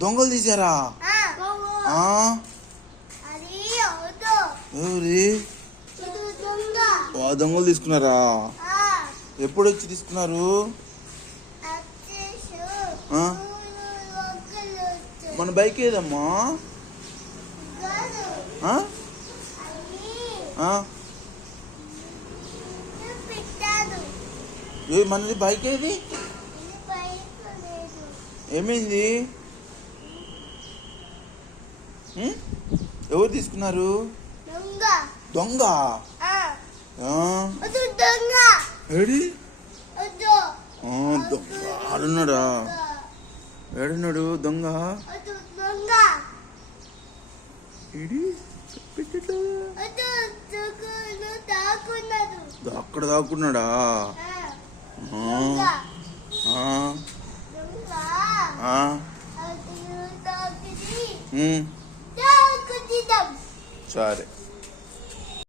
దొంగలు తీసారా ఎవరి దొంగలు తీసుకున్నారా? ఎప్పుడు వచ్చి తీసుకున్నారు. మన బైక్ ఏదమ్మా? మనది బైక్ ఏది? ఏమైంది? ఎవరు తీసుకున్నారు? దొంగ. ఏడి? దొంగ ఆడున్నాడా? ఏడున్నాడు? దొంగ? అక్కడ దాక్కున్నాడా? సరే.